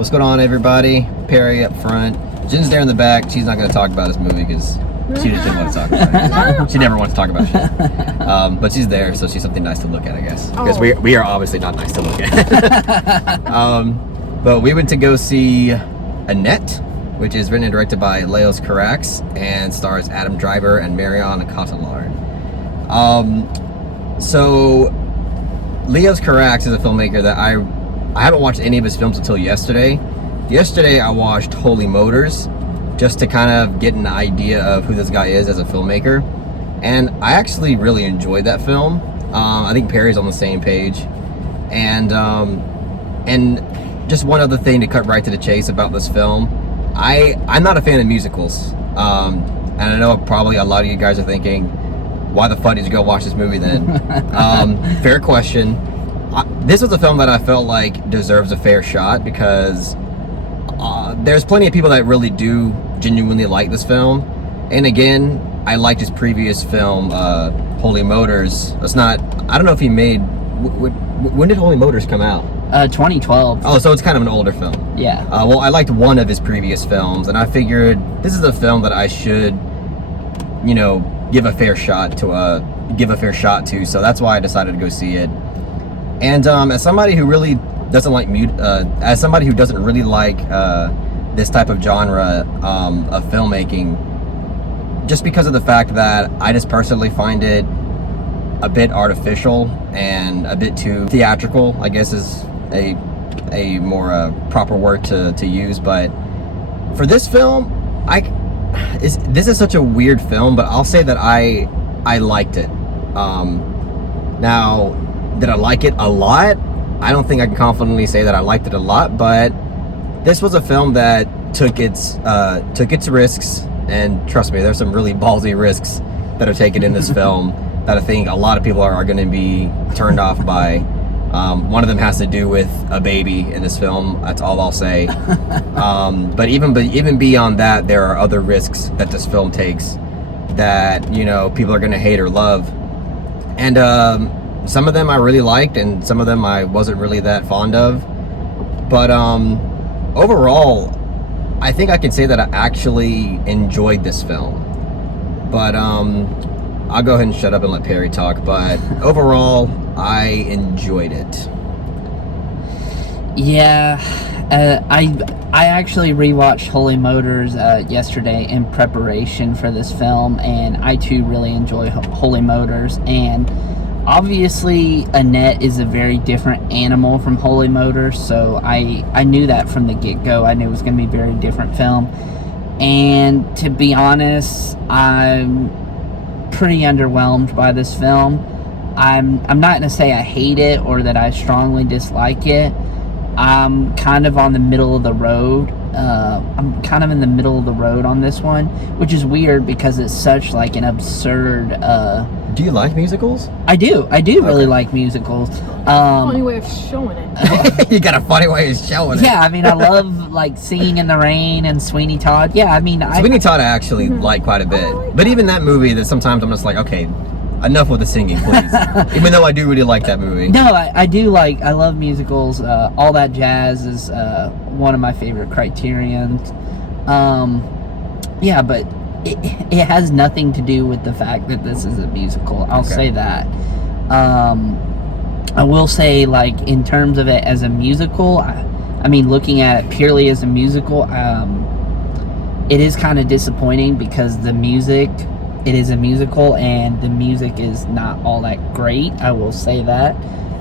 What's going on, everybody? Perry up front. Jen's there in the back. She's not going to talk about this movie because she just didn't want to talk about it. She never wants to talk about shit. But she's there, so she's something nice to look at, I guess. Because we are obviously not nice to look at. But we went to go see Annette, which is written and directed by Carax and stars Adam Driver and Marion Cotillard. So Leos Carax is a filmmaker that I haven't watched any of his films until yesterday. Yesterday I watched Holy Motors just to kind of get an idea of who this guy is as a filmmaker, and I actually really enjoyed that film. I think Perry's on the same page, and just one other thing to cut right to the chase about this film. I'm not a fan of musicals, and I know probably a lot of you guys are thinking, why the fuck did you go watch this movie then? Fair question. This was a film that I felt like deserves a fair shot because there's plenty of people that really do genuinely like this film. And again, I liked his previous film, Holy Motors. It's not, I don't know if he made, when did Holy Motors come out? 2012. Oh, so it's kind of an older film. Yeah. Well, I liked one of his previous films, and I figured this is a film that I should, you know, give a fair shot to. So that's why I decided to go see it. And as somebody who really doesn't like this type of genre of filmmaking, just because of the fact that I just personally find it a bit artificial and a bit too theatrical, I guess is a more proper word to use. But for this film, this is such a weird film, but I'll say that I liked it. Now, did I like it a lot? I don't think I can confidently say that I liked it a lot, but this was a film that took its risks, and trust me, there's some really ballsy risks that are taken in this film that I think a lot of people are going to be turned off by. One of them has to do with a baby in this film. That's all I'll say. But even beyond that, there are other risks that this film takes that, you know, people are going to hate or love. And some of them I really liked, and some of them I wasn't really that fond of. But overall, I think I can say that I actually enjoyed this film. But I'll go ahead and shut up and let Perry talk. But overall, I enjoyed it. Yeah, I actually rewatched Holy Motors yesterday in preparation for this film, and I too really enjoy Holy Motors. And obviously, Annette is a very different animal from Holy Motors, so I knew that from the get-go. I knew it was going to be a very different film. And to be honest, I'm pretty underwhelmed by this film. I'm not going to say I hate it or that I strongly dislike it. I'm kind of on the middle of the road. I'm kind of in the middle of the road on this one, which is weird because it's such like an absurd... Do you like musicals? I do really like musicals. Funny way of showing it. You got a funny way of showing it. Yeah, I mean, I love like Singing in the Rain and Sweeney Todd. Yeah, I mean, Sweeney Todd I actually like quite a bit. But even that movie, that sometimes I'm just like, okay, enough with the singing, please. Even though I do really like that movie. No, I love musicals. All That Jazz is one of my favorite criterions. Yeah, but it has nothing to do with the fact that this is a musical. I'll say that. I will say, like, in terms of it as a musical, I mean, looking at it purely as a musical, it is kind of disappointing because the music, it is a musical, and the music is not all that great. I will say that.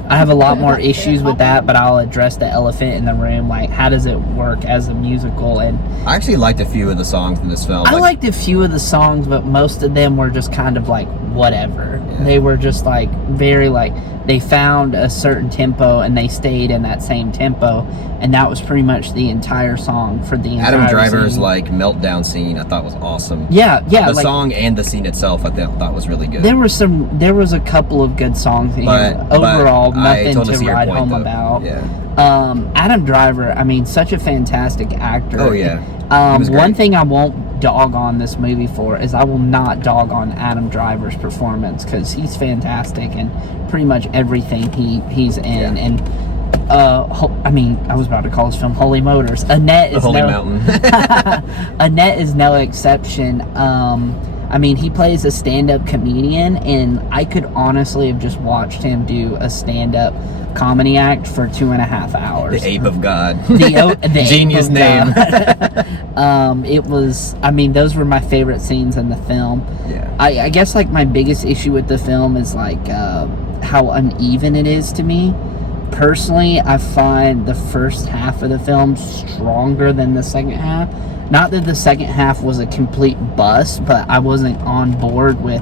I have a lot more issues with that, but I'll address the elephant in the room. Like, how does it work as a musical? And I actually liked a few of the songs in this film. I liked a few of the songs, but most of them were just kind of like whatever. Yeah. They were just like very like, they found a certain tempo and they stayed in that same tempo, and that was pretty much the entire song for the entire Adam Driver's scene. Like meltdown scene I thought was awesome. Yeah. The like, song and the scene itself I thought was really good. There was a couple of good songs in here. Overall, nothing to write home about. Yeah. Adam Driver, I mean, such a fantastic actor. Oh yeah. One thing I won't dog on this movie for is I will not dog on Adam Driver's performance, because he's fantastic in pretty much everything he's in. Yeah. And I was about to call this film Holy Motors. Annette is Holy Mountain. Annette is no exception. He plays a stand-up comedian, and I could honestly have just watched him do a stand-up comedy act for 2.5 hours. The ape of God. The Genius ape of name. God. It was. Those were my favorite scenes in the film. Yeah. I guess like my biggest issue with the film is like how uneven it is to me. Personally, I find the first half of the film stronger than the second half. Not that the second half was a complete bust, but I wasn't on board with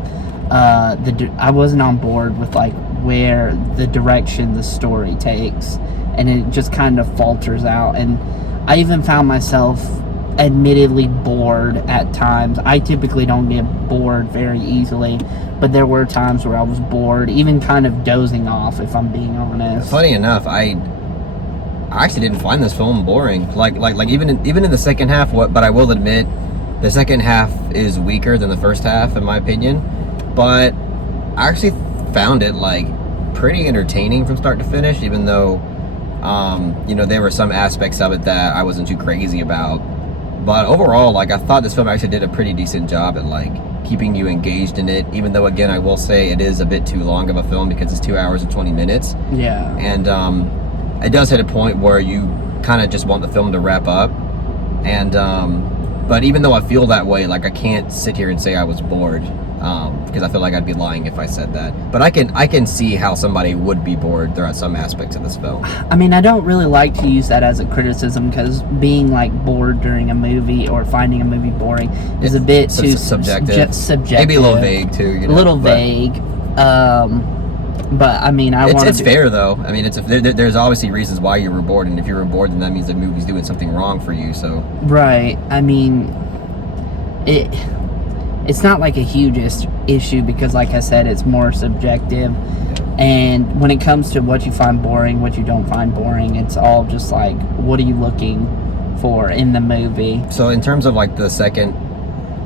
like where the direction the story takes, and it just kind of falters out. And I even found myself admittedly bored at times. I typically don't get bored very easily, but there were times where I was bored, even kind of dozing off, if I'm being honest. Funny enough, I actually didn't find this film boring. Like even in the second half. But I will admit, the second half is weaker than the first half, in my opinion. But I actually found it like pretty entertaining from start to finish, even though there were some aspects of it that I wasn't too crazy about. But overall, like, I thought this film actually did a pretty decent job at like keeping you engaged in it, even though, again, I will say it is a bit too long of a film because it's 2 hours and 20 minutes. Yeah. And it does hit a point where you kind of just want the film to wrap up. And but even though I feel that way, like, I can't sit here and say I was bored, because I feel like I'd be lying if I said that. But I can see how somebody would be bored throughout some aspects of this film. I don't really like to use that as a criticism, because being like bored during a movie or finding a movie boring is a bit too subjective. Subjective. Maybe a little vague too. A little vague. But it's fair though. There's obviously reasons why you were bored, and if you were bored, then that means the movie's doing something wrong for you. So right. It's not like a huge issue, because like I said, it's more subjective. And when it comes to what you find boring, what you don't find boring, it's all just like, what are you looking for in the movie? So in terms of like the second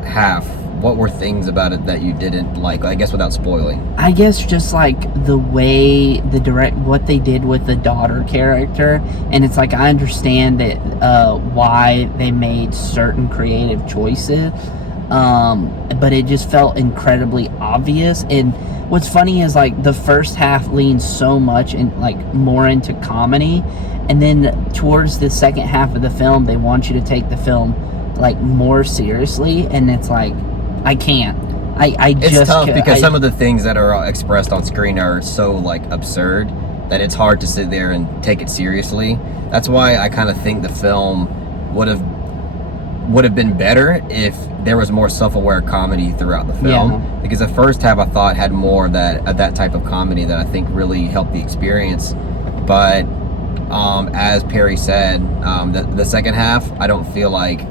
half, what were things about it that you didn't like? I guess without spoiling. I guess just like the way what they did with the daughter character, and it's like, I understand that why they made certain creative choices, but it just felt incredibly obvious. And what's funny is like the first half leans so much in like more into comedy, and then towards the second half of the film they want you to take the film like more seriously, and it's like, I can't. It's tough because some of the things that are expressed on screen are so like absurd that it's hard to sit there and take it seriously. That's why I kind of think the film would have been better if there was more self-aware comedy throughout the film. Yeah. Because the first half I thought had more of that type of comedy that I think really helped the experience. But as Perry said, the second half I feel like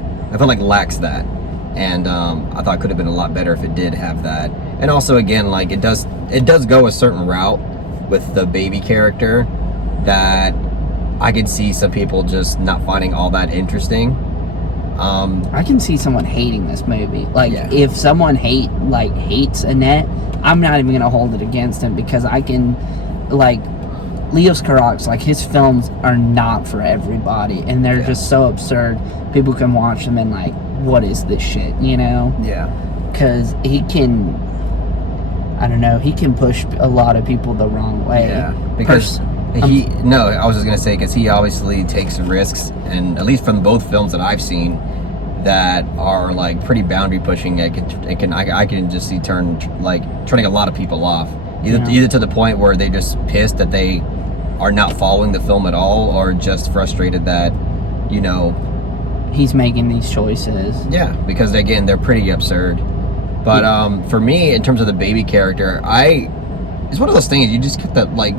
lacks that. And I thought it could have been a lot better if it did have that. And also, again, like, it does go a certain route with the baby character that I could see some people just not finding all that interesting. I can see someone hating this movie. Like, yeah. If someone hates Annette, I'm not even gonna hold it against him, because I can, like, Leos Carax, like, his films are not for everybody, and they're just so absurd. People can watch them and like, what is this shit, you know? Yeah. Because he can push a lot of people the wrong way. Yeah. Because I was just gonna say, because he obviously takes risks, and at least from both films that I've seen, that are like pretty boundary pushing. I can just see turning a lot of people off. Either to the point where they just pissed that they are not following the film at all, or just frustrated that, he's making these choices. Yeah, because again, they're pretty absurd. But for me, in terms of the baby character, it's one of those things you just get that, like,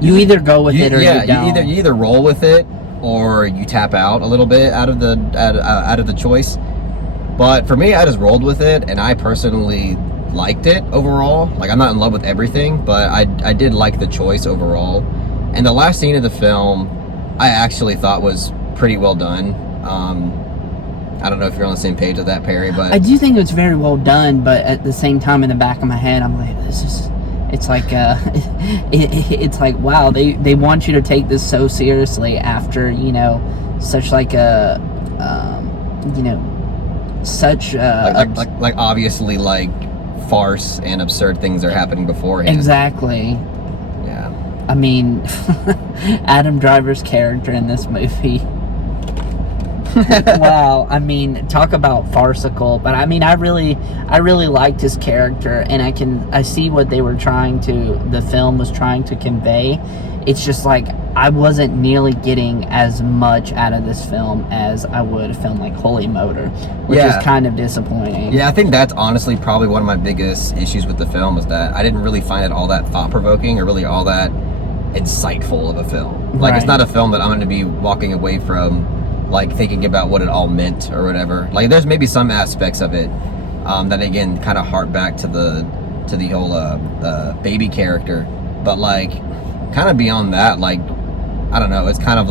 you either go with it or you don't. You either roll with it or you tap out a little bit out of the choice. But for me, I just rolled with it, and I personally liked it overall. Like, I'm not in love with everything, but I did like the choice overall. And the last scene of the film, I actually thought was pretty well done. I don't know if you're on the same page with that, Perry, but I do think it was very well done, but at the same time, in the back of my head, I'm like, It's like it's like, wow, they want you to take this so seriously after, you know, such like a you know, such like obviously like farce and absurd things are happening beforehand. Exactly. Yeah. I mean, Adam Driver's character in this movie. Wow, I mean, talk about farcical, but I mean, I really liked his character, and I see what the film was trying to convey. It's just like, I wasn't nearly getting as much out of this film as I would a film like Holy Motor, which is kind of disappointing. Yeah, I think that's honestly probably one of my biggest issues with the film, was that I didn't really find it all that thought-provoking or really all that insightful of a film. Like, It's not a film that I'm going to be walking away from like thinking about what it all meant or whatever. Like, there's maybe some aspects of it that again kind of hark back to the whole baby character, but like kind of beyond that, like, I don't know, it's kind of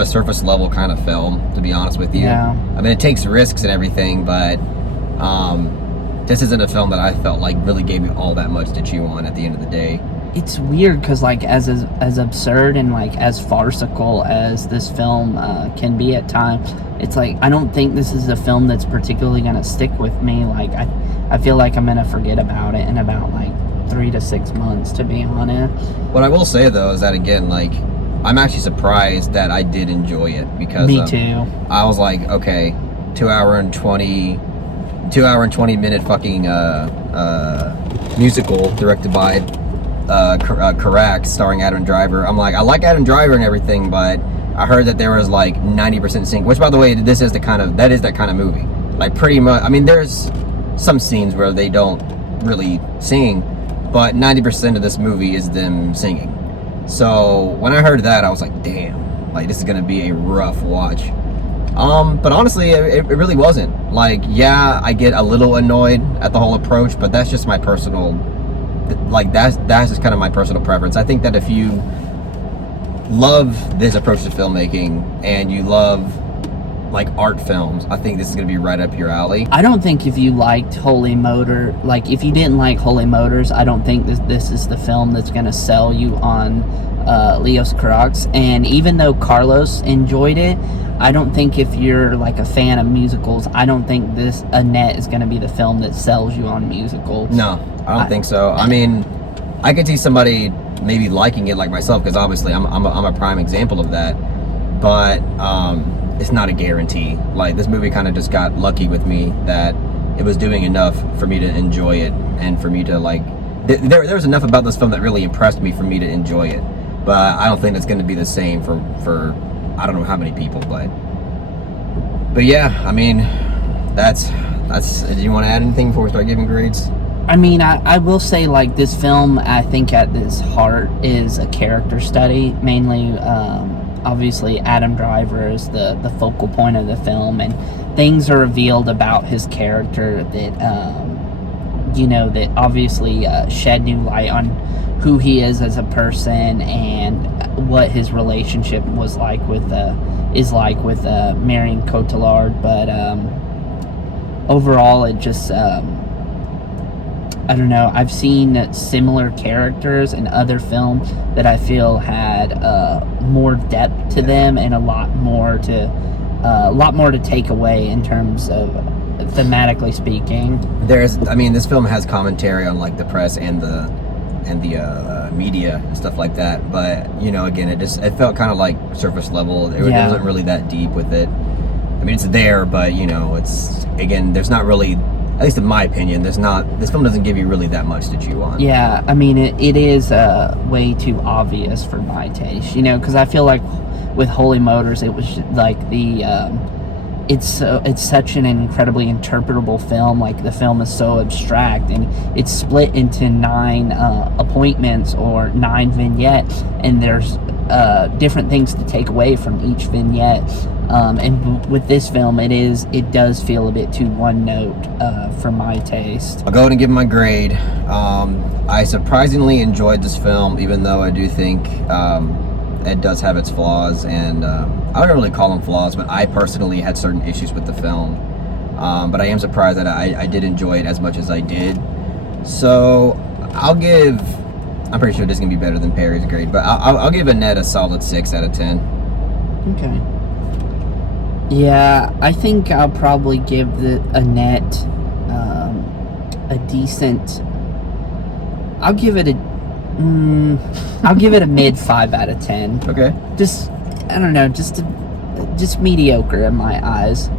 a surface level kind of film, to be honest with you. Yeah. I mean, it takes risks and everything, but this isn't a film that I felt like really gave me all that much to chew on at the end of the day. It's weird because, like, as absurd and like as farcical as this film can be at times, it's like, I don't think this is a film that's particularly gonna stick with me. Like, I feel like I'm gonna forget about it in about like 3 to 6 months, to be honest. What I will say though is that, again, like, I'm actually surprised that I did enjoy it, because me too. I was like, okay, 2 hour and 20 minute fucking musical directed by Carax, starring Adam Driver. I'm like, I like Adam Driver and everything, but I heard that there was like 90% singing, which, by the way, that is that kind of movie. Like, pretty much, I mean, there's some scenes where they don't really sing, but 90% of this movie is them singing. So when I heard that, I was like, damn, like, this is gonna be a rough watch. But honestly, it really wasn't. Like, yeah, I get a little annoyed at the whole approach, but that's just my personal, like, that's just kind of my personal preference. I think that if you love this approach to filmmaking and you love like art films, I think this is gonna be right up your alley. I don't think if you liked Holy Motor, like, if you didn't like Holy Motors, I don't think this is the film that's gonna sell you on Leos Carax. And even though Carlos enjoyed it, I don't think if you're like a fan of musicals, I don't think this Annette is going to be the film that sells you on musicals. No, I don't think so. I mean, I could see somebody maybe liking it like myself, because obviously I'm a prime example of that, but it's not a guarantee. Like, this movie kind of just got lucky with me that it was doing enough for me to enjoy it, and for me to like, there's enough about this film that really impressed me for me to enjoy it. But I don't think it's going to be the same for I don't know how many people, but yeah, I mean, that's. Do you want to add anything before we start giving grades? I mean, I will say, like, this film, I think at its heart is a character study, mainly. Obviously, Adam Driver is the focal point of the film, and things are revealed about his character that you know, that obviously shed new light on who he is as a person, and what his relationship was like with Marion Cotillard. But overall, it just I don't know, I've seen similar characters in other films that I feel had more depth to them, and a lot more to take away in terms of thematically speaking. This film has commentary on like the press and the media and stuff like that, but, you know, again, it felt kind of like surface level. It wasn't really that deep with it. I mean, it's there, but, you know, it's, again, there's not really, at least in my opinion, this film doesn't give you really that much to chew on. Yeah, I mean, it is way too obvious for my taste, you know, because I feel like with Holy Motors, it was like it's such an incredibly interpretable film. Like, the film is so abstract, and it's split into 9 appointments or 9 vignettes, and there's different things to take away from each vignette. And with this film, it does feel a bit too one note for my taste. I'll go ahead and give my grade. I surprisingly enjoyed this film, even though I do think it does have its flaws, and I don't really call them flaws, but I personally had certain issues with the film. But I am surprised that I did enjoy it as much as I did. So I'll give. I'm pretty sure this is gonna be better than Perry's grade, but I'll give Annette a solid 6 out of 10. Okay. Yeah, I think I'll probably give the Annette a decent. I'll give it a mid 5 out of 10. Okay. Just I don't know, just mediocre in my eyes.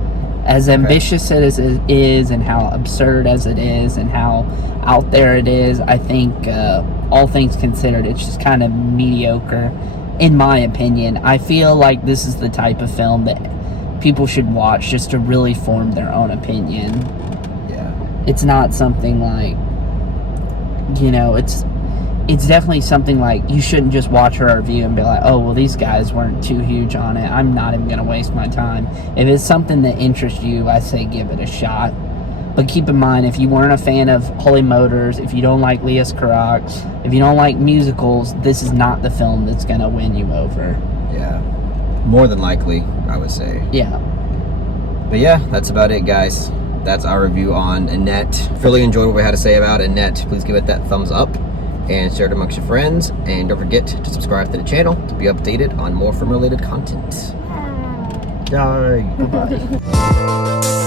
As ambitious as it is, and how absurd as it is, and how out there it is, I think all things considered, it's just kind of mediocre, in my opinion. I feel like this is the type of film that people should watch just to really form their own opinion. Yeah. It's not something like, you know, it's definitely something like you shouldn't just watch a review and be like, oh, well, these guys weren't too huge on it, I'm not even going to waste my time. If it's something that interests you, I say give it a shot. But keep in mind, if you weren't a fan of Holy Motors, if you don't like Carax, if you don't like musicals, this is not the film that's going to win you over. Yeah. More than likely, I would say. Yeah. But yeah, that's about it, guys. That's our review on Annette. Really enjoyed what we had to say about Annette. Please give it that thumbs up and share it amongst your friends. And don't forget to subscribe to the channel to be updated on more film-related content. Bye. Bye-bye.